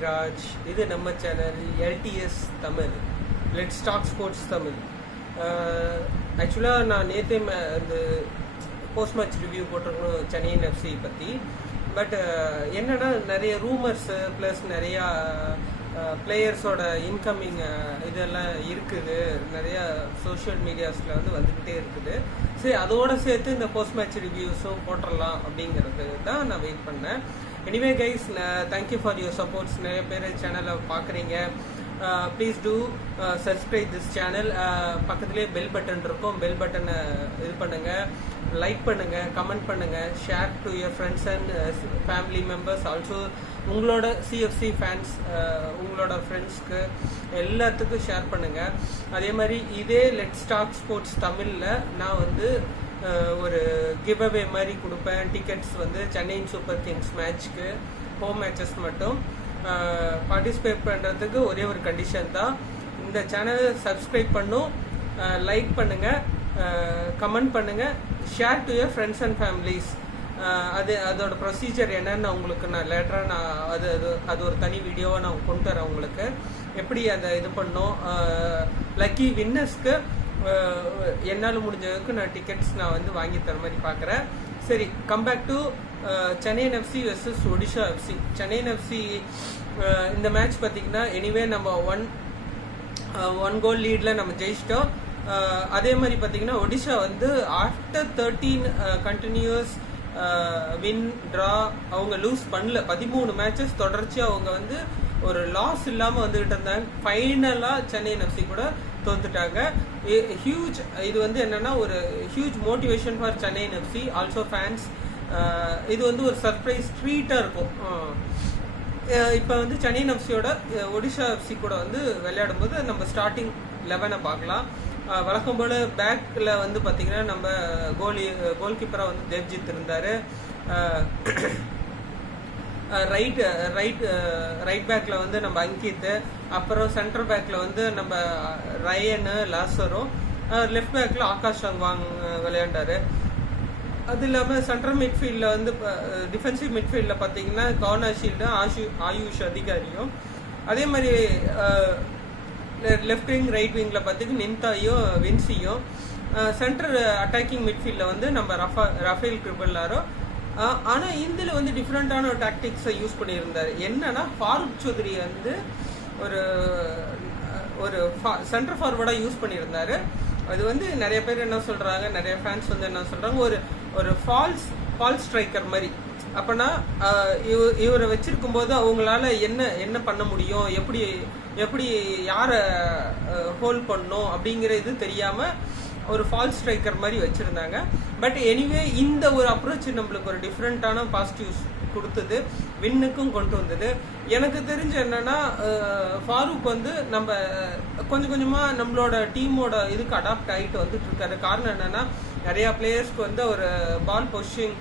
சாய்ராஜ். இது நம்ம channel LTS தமிழ், லெட்ஸ் டாக் ஸ்போர்ட்ஸ் தமிழ். ஆக்சுவலாக நான் நேற்றே இந்த போஸ்ட் மேட்ச் ரிவ்யூ போட்டிருக்கணும் சென்னையின் எஃப்சி பற்றி. பட் என்னென்னா நிறைய ரூமர்ஸு ப்ளஸ் நிறையா பிளேயர்ஸோட இன்கமிங் இதெல்லாம் இருக்குது, நிறையா சோஷியல் மீடியாஸில் வந்துக்கிட்டே இருக்குது. சரி, அதோடு சேர்த்து இந்த போஸ்ட் மேட்ச் ரிவ்யூஸும் போட்டுடலாம் அப்படிங்கிறது தான் நான் வெயிட் பண்ணேன். Anyway guys, thank you for your supports. நிறைய பேர் சேனலை பார்க்குறீங்க. Please do subscribe this channel. பக்கத்துலேயே பெல் பட்டன் இருக்கும், பெல் பட்டனை இது பண்ணுங்கள், லைக் பண்ணுங்கள், கமெண்ட் பண்ணுங்கள், share to your friends and family members. Also உங்களோட CFC ஃபேன்ஸ், உங்களோட ஃப்ரெண்ட்ஸ்க்கு எல்லாத்துக்கும் ஷேர் பண்ணுங்கள். அதே மாதிரி இதே லெட்ஸ் டாக் ஸ்போர்ட்ஸ் தமிழில் நான் ஒரு கிவ் அவே மாதிரி கொடுப்பேன். டிக்கெட்ஸ் சென்னையின் சூப்பர் கிங்ஸ் மேட்ச்க்கு, ஹோம் மேட்சஸ் மட்டும். பார்ட்டிசிபேட் பண்ணுறதுக்கு ஒரே ஒரு கண்டிஷன் தான், இந்த சேனலை சப்ஸ்கிரைப் பண்ணும், லைக் பண்ணுங்கள், கமெண்ட் பண்ணுங்கள், share to your friends and families. அதோட ப்ரொசீஜர் என்னன்னு உங்களுக்கு நான் லேட்டராக அது ஒரு தனி வீடியோவை நான் கொண்டு வரேன் உங்களுக்கு, எப்படி அதை இது பண்ணோம். லக்கி வின்னர்ஸ்க்கு என்னால் முடிஞ்சதுக்கு நான் டிக்கெட்ஸ் நான் வாங்கி தர மாதிரி பார்க்குறேன். சரி, come back to Chennaiyin FC versus Odisha FC. Chennaiyin FC இந்த மேட்ச் பார்த்திங்கன்னா எனிவே நம்ம ஒன் கோல் லீடில் நம்ம ஜெயிச்சிட்டோம். அதே மாதிரி பார்த்திங்கன்னா Odisha after 13 continuous win draw அவங்க லூஸ் பண்ணல. 13 மேட்சஸ் தொடர்ச்சியாக அவங்க ஒரு லாஸ் இல்லாமல் வந்துகிட்டு இருந்தாங்க. ஃபைனலாக சென்னையின் எஃப்சி கூட தோத்துட்டாங்க. ஹியூஜ் இது என்னன்னா ஒரு ஹியூஜ் மோட்டிவேஷன் ஃபார் சென்னையின் எஃப்சி, ஆல்சோ ஃபேன்ஸ். இது ஒரு சர்ப்ரைஸ் ட்ரீட்டாக இருக்கும். இப்போ சென்னையின் எஃப்சியோட ஒடிஷா எஃப்சி கூட விளையாடும் போது நம்ம ஸ்டார்டிங் 11 பார்க்கலாம். வழக்கம் போல் பேக்கில் பார்த்தீங்கன்னா நம்ம கோல் கீப்பராக தேவ்ஜித் இருந்தார். ரைட் பேக்கில் நம்ம அங்கித், அப்புறம் சென்டர் பேக்கில் நம்ம ரயனு லாசரும், லெஃப்ட் பேக்கில் ஆகாஷ் அங்வாங் விளையாண்டார். அது இல்லாமல் சென்ட்ரல் மிட்ஃபீல்டில் டிஃபென்சிவ் மிட்ஃபீல்டில் பார்த்தீங்கன்னா கவுனாஷீல்டும் ஆயுஷ் அதிகாரியும், அதே மாதிரி லெஃப்ட் விங் ரைட் விங்கில் பார்த்தீங்கன்னா நிந்தாயும் வின்சியும், சென்ட்ரல் அட்டாக்கிங் மிட்ஃபீல்டில் நம்ம ரஃபேல் கிரிபல்லாரோ. ஆனால் இதில் டிஃப்ரெண்ட்டான ஒரு டாக்டிக்ஸை யூஸ் பண்ணியிருந்தார். என்னன்னா ஃபாரூக் சௌத்ரி ஒரு சென்டர் ஃபார்வர்டாக யூஸ் பண்ணியிருந்தார். அது நிறைய பேர் என்ன சொல்கிறாங்க, நிறைய ஃபேன்ஸ் என்ன சொல்கிறாங்க, ஒரு ஃபால்ஸ் ஸ்ட்ரைக்கர் மாதிரி. அப்போனா இவரை வச்சிருக்கும் போது அவங்களால என்ன பண்ண முடியும், எப்படி யாரை ஹோல்ட் பண்ணணும் அப்படிங்கிற இது தெரியாமல் ஒரு ஃபால்ஸ் ஸ்ட்ரைக்கர் மாதிரி வச்சுருந்தாங்க. பட் எனிவே இந்த ஒரு அப்ரோச் நம்மளுக்கு ஒரு டிஃப்ரெண்ட்டான பாசிட்டிவ்ஸ் கொடுத்தது, வின்னுக்கும் கொண்டு வந்தது. எனக்கு தெரிஞ்ச என்னன்னா ஃபாரூக் நம்ம கொஞ்சம் கொஞ்சமாக நம்மளோட டீமோட இதுக்கு அடாப்ட் ஆகிட்டு இருக்காரு. காரணம் என்னன்னா நிறையா பிளேயர்ஸ்க்கு ஒரு பால் பொசிஷன்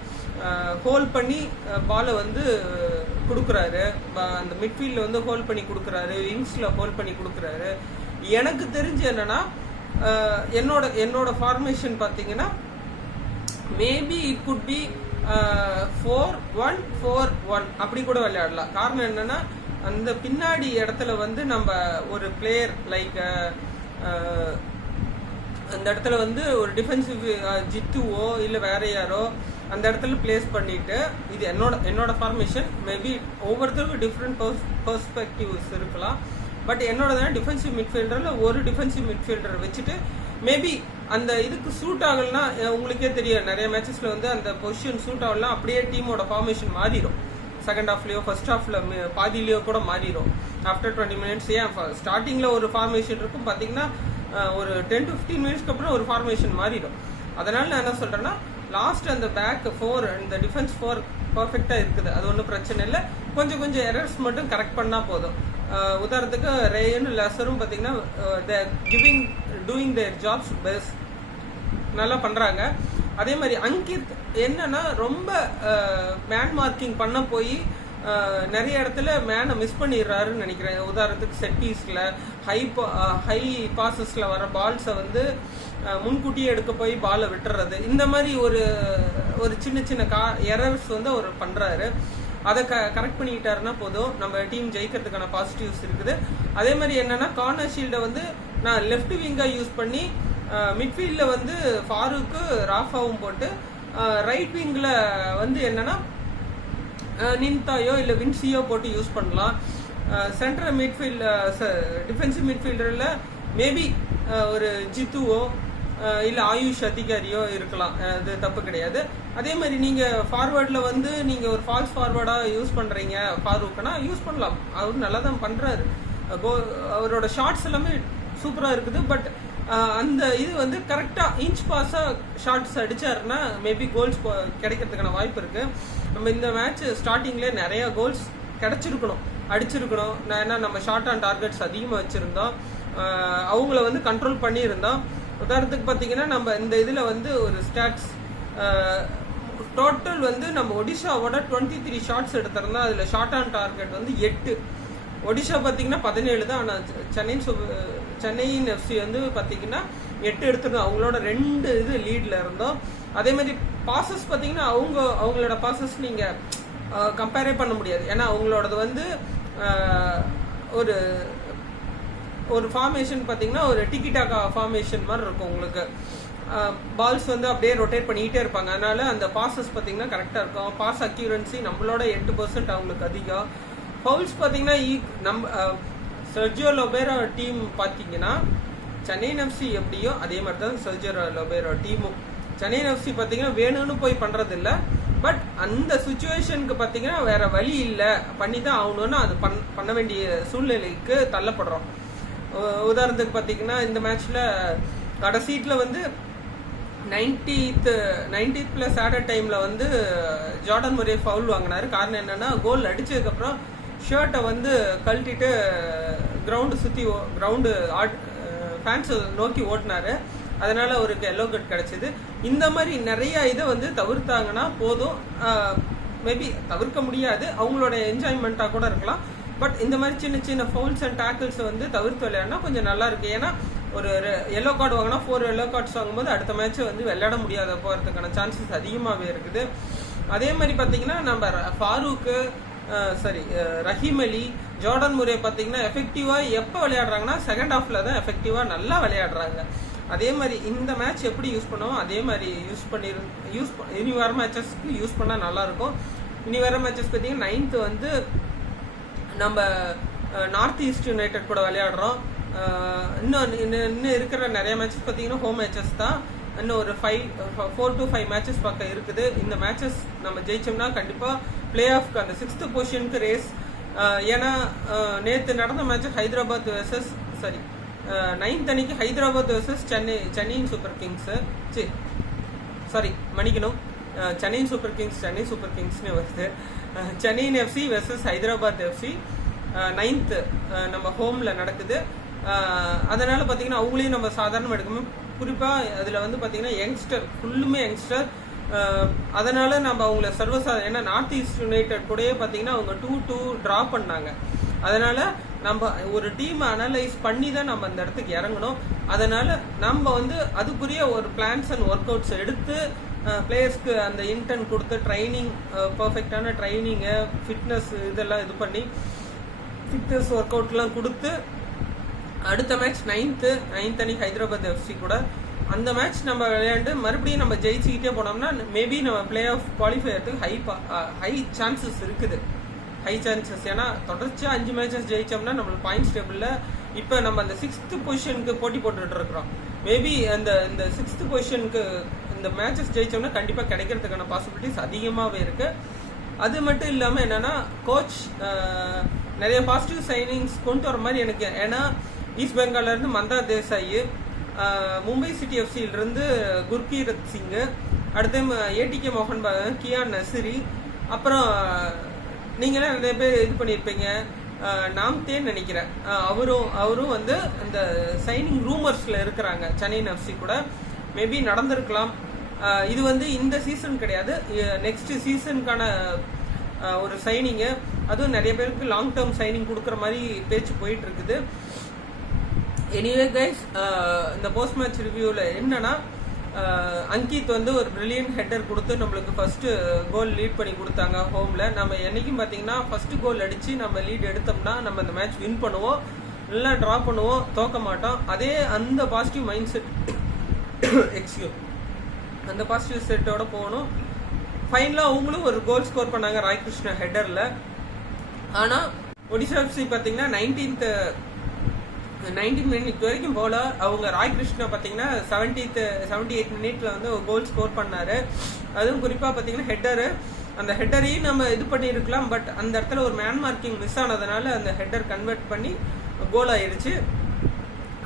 ஹோல்ட் பண்ணி பாலை கொடுக்குறாரு. அந்த மிட்ஃபீல்டில் ஹோல்ட் பண்ணி கொடுக்குறாரு, விங்ஸில் ஹோல்ட் பண்ணி கொடுக்குறாரு. எனக்கு தெரிஞ்சு என்னன்னா என்னோட ஃபார்மேஷன் பார்த்தீங்கன்னா மேபி இட் குட் பி 4-1-4-1 அப்படி கூட விளையாடலாம். காரணம் என்னன்னா அந்த பின்னாடி இடத்துல நம்ம ஒரு பிளேயர் லைக் அந்த இடத்துல ஒரு டிஃபென்சிவ் ஜித்துவோ இல்லை வேற யாரோ அந்த இடத்துல பிளேஸ் பண்ணிட்டு, இது என்னோட ஃபார்மேஷன். மேபி ஒவ்வொருத்தருக்கும் டிஃப்ரெண்ட் பெர்ஸ்பெக்டிவ்ஸ் இருக்கலாம். பட் என்னோட டிஃபென்சிவ் மிட்ஃபீல்டரில் ஒரு டிஃபென்சிவ் மிட்ஃபீல்டர் வச்சுட்டு மேபி அந்த இதுக்கு சூட் ஆகலைன்னா, உங்களுக்கே தெரியும் நிறைய மேட்சஸில் அந்த பொசிஷன் சூட் ஆகலாம், அப்படியே டீமோட ஃபார்மேஷன் மாறிடும். செகண்ட் ஹாஃப்லேயோ ஃபர்ஸ்ட் ஹாஃபில் பாதியிலையோ கூட மாறிடும் ஆஃப்டர் 20 மினிட்ஸ். ஏன் ஸ்டார்டிங்கில் ஒரு ஃபார்மேஷன் இருக்கும், பார்த்தீங்கன்னா ஒரு 10 to 15 மினிட்ஸ்க்கு அப்புறம் ஒரு ஃபார்மேஷன் மாறிடும். அதனால் நான் என்ன சொல்கிறேன்னா லாஸ்ட் அந்த பேக் 4 இந்த டிஃபென்ஸ் 4 பர்ஃபெக்டாக இருக்குது, அது ஒன்றும் பிரச்சனை இல்லை. கொஞ்சம் எரர்ஸ் மட்டும் கரெக்ட் பண்ணால் போதும். உதாரணத்துக்கு ரேயன் லாசரும் பார்த்தீங்கன்னா டூயிங் தேர் ஜாப்ஸ் பெஸ்ட், நல்லா பண்ணுறாங்க. அதே மாதிரி அங்கித் என்னன்னா ரொம்ப மேன் மார்க்கிங் பண்ண போய் நிறைய இடத்துல மேனை மிஸ் பண்ணிடுறாருன்னு நினைக்கிறேன். உதாரணத்துக்கு செட் பீஸில் ஹை பாசஸில் வர பால்ஸை முன்கூட்டியே எடுக்க போய் பாலை விட்டுறது, இந்த மாதிரி ஒரு சின்ன எரர்ஸ் அவர் பண்ணுறாரு. அதை கரெக்ட் பண்ணிக்கிட்டாருன்னா போதும், நம்ம டீம் ஜெயிக்கிறதுக்கான பாசிட்டிவ்ஸ் இருக்குது. அதே மாதிரி என்னன்னா கார்னர் ஷீல்டை வந்து நான் லெஃப்ட் விங்காக யூஸ் பண்ணி மிட்ஃபீல்டில் வந்து ஃபாரூக்கு ராஃபாவும் போட்டு ரைட் விங்கில் வந்து என்னன்னா நின்தாயோ இல்லை வின்சியோ போட்டு யூஸ் பண்ணலாம். சென்ட்ரல் மிட்ஃபீல்ட் டிஃபென்சிவ் மிட்ஃபீல்டரில் மேபி ஒரு ஜித்துவோ இல்லை ஆயுஷ் அதிகாரியோ இருக்கலாம், அது தப்பு கிடையாது. அதே மாதிரி நீங்கள் ஃபார்வேர்டில் வந்து நீங்கள் ஒரு ஃபால்ஸ் ஃபார்வேர்டாக யூஸ் பண்ணுறீங்க ஃபாரூக்னா யூஸ் பண்ணலாம், அவர் நல்லா தான் பண்ணுறாரு. அவரோட ஷார்ட்ஸ் எல்லாமே சூப்பராக இருக்குது. பட் அந்த இது வந்து கரெக்டாக இன்ச் பாஸாக ஷார்ட்ஸ் அடித்தாருன்னா மேபி கோல்ஸ் கிடைக்கிறதுக்கான வாய்ப்பு இருக்குது. நம்ம இந்த மேட்ச் ஸ்டார்டிங்லேயே நிறையா கோல்ஸ் கிடச்சிருக்கணும், அடிச்சிருக்கணும். ஏன்னா நம்ம ஷார்ட் ஆன் டார்கெட்ஸ் அதிகமாக வச்சுருந்தோம், அவங்கள வந்து கண்ட்ரோல் பண்ணியிருந்தோம். உதாரணத்துக்கு பார்த்தீங்கன்னா நம்ம இந்த இதில் வந்து ஒரு ஸ்டாட்ஸ் டோட்டல் வந்து நம்ம ஒடிஷாவோட 23 ஷாட்ஸ் எடுத்திருந்தோம். அதில் ஷார்ட் ஆன் டார்கெட் வந்து 8. ஒடிஷா பார்த்தீங்கன்னா 17 தான். ஆனால் சென்னையின் எஃப்சி வந்து பார்த்தீங்கன்னா 8 எடுத்துருந்தோம். அவங்களோட 2 இது லீடில் இருந்தோம். அதே மாதிரி பாசஸ் பார்த்தீங்கன்னா அவங்களோட பாசஸ் நீங்கள் கம்பேரே பண்ண முடியாது. ஏன்னா அவங்களோடது வந்து ஒரு ஃபார்மேஷன் பார்த்தீங்கன்னா ஒரு டிக்கிடாக்கா ஃபார்மேஷன் மாதிரி இருக்கும். உங்களுக்கு பால்ஸ் வந்து அப்படியே ரொட்டேட் பண்ணிக்கிட்டே இருப்பாங்க, அதனால அந்த பாசஸ் பார்த்தீங்கன்னா கரெக்டாக இருக்கும். பாஸ் அக்யூரன்சி நம்மளோட 8% அவங்களுக்கு அதிகம். ஃபவுல்ஸ் பார்த்தீங்கன்னா நம்ம சர்ஜியோ லொபேரா டீம் பார்த்தீங்கன்னா சென்னை எஃப்சி எப்படியோ அதே மாதிரி தான் சர்ஜியோ லொபேரா டீமும். சென்னை எஃப்சி பார்த்தீங்கன்னா வேணும்னு போய் பண்ணுறது இல்லை, பட் அந்த சுச்சுவேஷனுக்கு பார்த்தீங்கன்னா வேற வழி இல்லை, பண்ணி தான் ஆகணும்னு அது பண்ண வேண்டிய சூழ்நிலைக்கு தள்ளப்படுறோம். உதாரணத்துக்கு பார்த்தீங்கன்னா இந்த மேட்ச்சில் கடைசீட்டில் வந்து 90th ப்ளஸ் ஆடட் டைமில் வந்து ஜார்டன் முரே ஃபவுல் வாங்கினார். காரணம் என்னென்னா கோல் அடித்ததுக்கப்புறம் ஷர்ட்டை வந்து கழட்டிட்டு கிரவுண்டு ஃபேன்ஸை நோக்கி ஓட்டினார். அதனால் அவருக்கு எல்லோ கார்டு கிடச்சிது. இந்த மாதிரி நிறைய இதை வந்து தவிர்த்தாங்கன்னா போதும். மேபி தவிர்க்க முடியாது, அவங்களோட என்ஜாய்மெண்ட்டாக கூட இருக்கலாம். பட் இந்த மாதிரி சின்ன சின்ன ஃபவுல்ஸ் அண்ட் டேக்கிள்ஸ் வந்து தவிர்த்து விளையாடினா கொஞ்சம் நல்லா இருக்கு. ஏன்னா ஒரு எல்லோ கார்டு வாங்கினா 4 எல்லோ கார்ட்ஸ் வாங்கும்போது அடுத்த மேட்ச்சை வந்து விளையாட முடியாத போகிறதுக்கான சான்சஸ் அதிகமாகவே இருக்குது. அதே மாதிரி பார்த்தீங்கன்னா நம்ம ஃபாரூக்கு ரஹீம் அலி, ஜார்டன் முரே பார்த்தீங்கன்னா எஃபெக்டிவாக எப்போ விளையாடுறாங்கன்னா செகண்ட் ஹாஃபில் தான் எஃபெக்டிவாக நல்லா விளையாடுறாங்க. அதே மாதிரி இந்த மேட்ச் எப்படி யூஸ் பண்ணுவோம் அதே மாதிரி இனி வர மேட்சஸ்க்கு யூஸ் பண்ணால் நல்லாயிருக்கும். இனி வர மேட்சஸ் பார்த்தீங்கன்னா 9th வந்து நம்ம நார்த் ஈஸ்ட் யுனைடெட் கூட விளையாடுறோம். இன்னும் இருக்கிற நிறைய மேட்சஸ் பார்த்தீங்கன்னா ஹோம் மேட்சஸ் தான். இன்னும் ஒரு 4 to 5 மேட்சஸ் பக்கம் இருக்குது. இந்த மேட்சஸ் நம்ம ஜெயிச்சோம்னா கண்டிப்பாக பிளே ஆஃப்க்கு அந்த 6th பொசிஷனுக்கு ரேஸ். ஏன்னா நேற்று நடந்த மேட்ச் ஹைதராபாத் வெர்சஸ் 9th அன்னைக்கு ஹைதராபாத் வெர்சஸ் சென்னையின் சூப்பர் கிங்ஸு மன்னிக்கணும், சென்னை சூப்பர் கிங்ஸ்னு வருது. சென்னையின் FC versus Hyderabad FC 9th நம்ம ஹோமில் நடக்குது. அதனால் பார்த்தீங்கன்னா அவங்களையும் நம்ம சாதாரணமாக எடுக்கணும். குறிப்பாக அதில் வந்து பார்த்தீங்கன்னா ஃபுல்லுமே யங்ஸ்டர். அதனால் நம்ம அவங்கள ஏன்னா நார்த் ஈஸ்ட் யுனைடெட் கூடயே பார்த்தீங்கன்னா அவங்க 2-2 ட்ரா பண்ணாங்க. அதனால் நம்ம ஒரு டீமை அனலைஸ் பண்ணி தான் நம்ம அந்த இடத்துக்கு இறங்கணும். அதனால் நம்ம வந்து அதுக்குரிய ஒரு பிளான்ஸ் அண்ட் ஒர்க் அவுட்ஸ் எடுத்து பிளேயர்ஸ்க்கு அந்த இன்டென்ட் கொடுத்து ட்ரைனிங், பர்ஃபெக்டான ட்ரைனிங்கை, ஃபிட்னஸ் இதெல்லாம் இது பண்ணி ஃபிட்னஸ் ஒர்க் அவுட்லாம் கொடுத்து அடுத்த மேட்ச் 9th அன்னைக்கு ஹைதராபாத் எஃப்சி கூட அந்த மேட்ச் நம்ம விளையாண்டு மறுபடியும் நம்ம ஜெயிச்சுக்கிட்டே போனோம்னா மேபி நம்ம பிளே ஆஃப் குவாலிஃபை ஆகிறதுக்கு ஹை சான்சஸ் இருக்குது. ஏன்னா தொடர்ச்சியாக 5 மேட்சஸ் ஜெயிச்சோம்னா நம்மளுக்கு பாயிண்ட்ஸ் டேபிளில் இப்போ நம்ம அந்த 6th பொசிஷனுக்கு போட்டி போட்டுட்டு இருக்கிறோம். மேபி இந்த 6th பொசிஷனுக்கு இந்த மேட்சஸ் ஜெயிச்சோம்னா கண்டிப்பாக கிடைக்கிறதுக்கான பாசிபிலிட்டிஸ் அதிகமாகவே இருக்குது. அது மட்டும் இல்லாமல் என்னென்னா கோச் நிறைய பாசிட்டிவ் சைனிங்ஸ் கொண்டு வர மாதிரி எனக்கு. ஏன்னா ஈஸ்ட் பெங்கால்லேருந்து மந்தா தேசாய், மும்பை சிட்டி எஃப்சியிலிருந்து குர்கீரத் சிங்கு, அடுத்து ஏடிகே மோகன் பகான், கியான் நசிரி, அப்புறம் நீங்களாம் நிறைய பேர் இது பண்ணியிருப்பீங்க நாம்தேன்னு நினைக்கிறேன். அவரும் வந்து இந்த சைனிங் ரூமர்ஸில் இருக்கிறாங்க சென்னை எஃப்சி கூட. மேபி நடந்திருக்கலாம். இது வந்து இந்த சீசன் கிடையாது, நெக்ஸ்ட் சீசனுக்கான ஒரு சைனிங்கு. அதுவும் நிறைய பேருக்கு லாங் டேர்ம் சைனிங் கொடுக்குற மாதிரி பேச்சு போயிட்டு இருக்குது. எனிவே கைஸ், இந்த போஸ்ட் மேட்ச் ரிவ்யூவில் என்னன்னா அங்கித் வந்து ஒரு பிரில்லியன்ட் ஹெட்டர் கொடுத்து நம்மளுக்கு ஃபர்ஸ்ட் கோல் லீட் பண்ணி கொடுத்தாங்க ஹோம்ல. நம்ம என்னைக்கும் பார்த்தீங்கன்னா ஃபர்ஸ்ட் கோல் அடிச்சு நம்ம லீட் எடுத்தோம்னா நம்ம அந்த மேட்ச் வின் பண்ணுவோம், இல்லைன்னா ட்ரா பண்ணுவோம், தோக்க மாட்டோம். அதே அந்த பாசிட்டிவ் மைண்ட் செட் அந்த பாசிட்டிவ் செட்டோட போகணும். ஃபைனலாக அவங்களும் ஒரு கோல் ஸ்கோர் பண்ணாங்க ராய் கிருஷ்ணா ஹெட்டரில். ஆனால் ஒடிசா எஃப்சி பார்த்தீங்கன்னா 19 மினிட் வரைக்கும் போல. அவங்க ராய் கிருஷ்ணா பார்த்தீங்கன்னா 78 மினிட்ல வந்து ஒரு கோல் ஸ்கோர் பண்ணாரு. அதுவும் குறிப்பாக பார்த்தீங்கன்னா ஹெட்டரு, அந்த ஹெட்டரையும் நம்ம இது பண்ணியிருக்கலாம், பட் அந்த இடத்துல ஒரு மேன் மார்க்கிங் மிஸ் ஆனதுனால அந்த ஹெட்டர் கன்வெர்ட் பண்ணி கோல் ஆயிடுச்சு.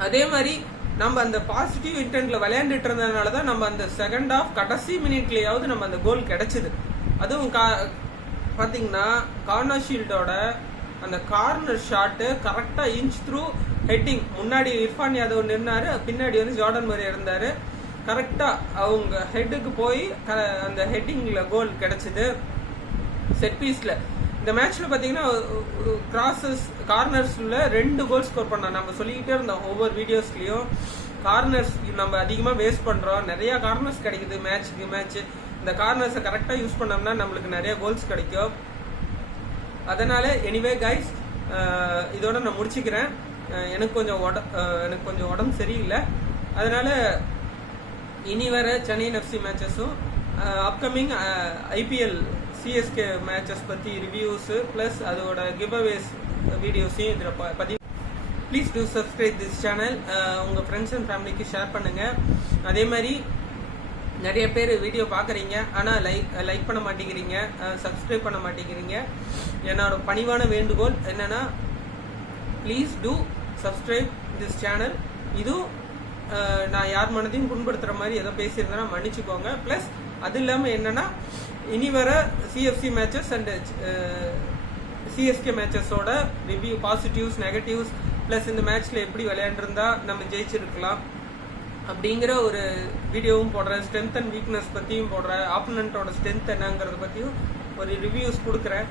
அதே மாதிரி நம்ம அந்த பாசிட்டிவ் இன்டென்ட்ல விளையாண்டுட்டு இருந்ததுனால தான் நம்ம அந்த செகண்ட் ஆஃப் கடைசி மினிட்லயாவது நம்ம அந்த கோல் கிடைச்சது. அதுவும் பார்த்தீங்கன்னா கார்னர் ஷீல்டோட அந்த கார்னர் ஷாட்டு கரெக்டா இன்ச் த்ரூ ஹெட்டிங். முன்னாடி இர்ஃபான் யாதவ் நின்னாரு, பின்னாடி வந்து ஜார்டன் மரி இருந்தாரு. கரெக்டா அவங்க ஹெட்டுக்கு போய் அந்த ஹெட்டிங்ல கோல் கிடைச்சது செட் பீஸ்ல. இந்த மேட்ச்ல பாத்தீங்கன்னா கிராசஸ் கார்னர்ஸ்ல 2 கோல் ஸ்கோர் பண்ணோம். நம்ம சொல்லிக்கிட்டே இருந்தோம் ஒவ்வொரு வீடியோஸ்லயும், கார்னர்ஸ் நம்ம அதிகமா வேஸ்ட் பண்றோம், நிறைய கார்னர்ஸ் கிடைக்குது மேட்ச்க்கு மேட்ச். இந்த கார்னர்ஸை கரெக்டா யூஸ் பண்ணோம்னா நம்மளுக்கு நிறைய கோல்ஸ் கிடைக்கும். அதனால எனிவே கைஸ், இதோட நான் முடிச்சுக்கிறேன். எனக்கு கொஞ்சம் உடம்பு சரியில்லை. அதனால இனி வர சென்னை எஃப்சி மேட்சஸும் அப்கமிங் ஐபிஎல் சிஎஸ்கே மேட்சஸ் பற்றி ரிவ்யூஸு ப்ளஸ் அதோட கிவ் அவேஸ் வீடியோஸையும் இதில் பதிவு. Please do subscribe this channel. உங்கள் ஃப்ரெண்ட்ஸ் அண்ட் ஃபேமிலிக்கு ஷேர் பண்ணுங்கள். அதே மாதிரி நிறைய பேர் வீடியோ பார்க்குறீங்க, ஆனால் லைக் பண்ண மாட்டேங்கிறீங்க, சப்ஸ்கிரைப் பண்ண மாட்டேங்கிறீங்க. என்னோட பணிவான வேண்டுகோள் என்னன்னா, please do subscribe this channel. இதுவும் நான் யார் மனதையும் புண்படுத்துகிற மாதிரி ஏதோ பேசியிருந்தேன்னா மன்னிச்சுக்கோங்க. ப்ளஸ் அது இல்லாமல் என்னன்னா, இனி வர சிஎஃப்சி மேட்சஸ் அண்ட் சிஎஸ்கே மேட்சஸோட ரிவ்யூ, பாசிட்டிவ்ஸ், நெகட்டிவ்ஸ், ப்ளஸ் இந்த மேட்ச்சில் எப்படி விளையாண்டுருந்தா நம்ம ஜெயிச்சிருக்கலாம் அப்படிங்கிற ஒரு வீடியோவும் போடுறேன். ஸ்ட்ரென்த் அண்ட் வீக்னஸ் பற்றியும் போடுறேன். ஆப்போனண்ட்டோட ஸ்ட்ரென்த் என்னங்கிறத பற்றியும் ஒரு ரிவ்யூஸ் கொடுக்குறேன்.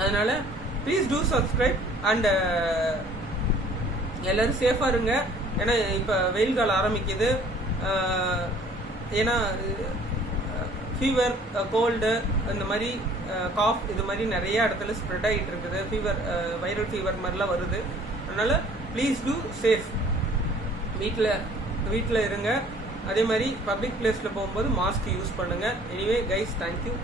அதனால ப்ளீஸ் டூ சப்ஸ்கிரைப் அண்ட் எல்லாரும் சேஃபாக இருங்க. ஏன்னா இப்போ வெயில் காலம் ஆரம்பிக்குது. ஏன்னா ஃபீவர், கோல்டு, இந்த மாதிரி காஃப், இது மாதிரி நிறைய இடத்துல ஸ்ப்ரெட் ஆகிட்டு இருக்குது. ஃபீவர், வைரல் ஃபீவர் மாதிரிலாம் வருது. அதனால ப்ளீஸ் டூ சேஃப். வீட்டில் இருங்க. அதே மாதிரி பப்ளிக் பிளேஸில் போகும்போது மாஸ்க் யூஸ் பண்ணுங்க. Anyway guys, thank you.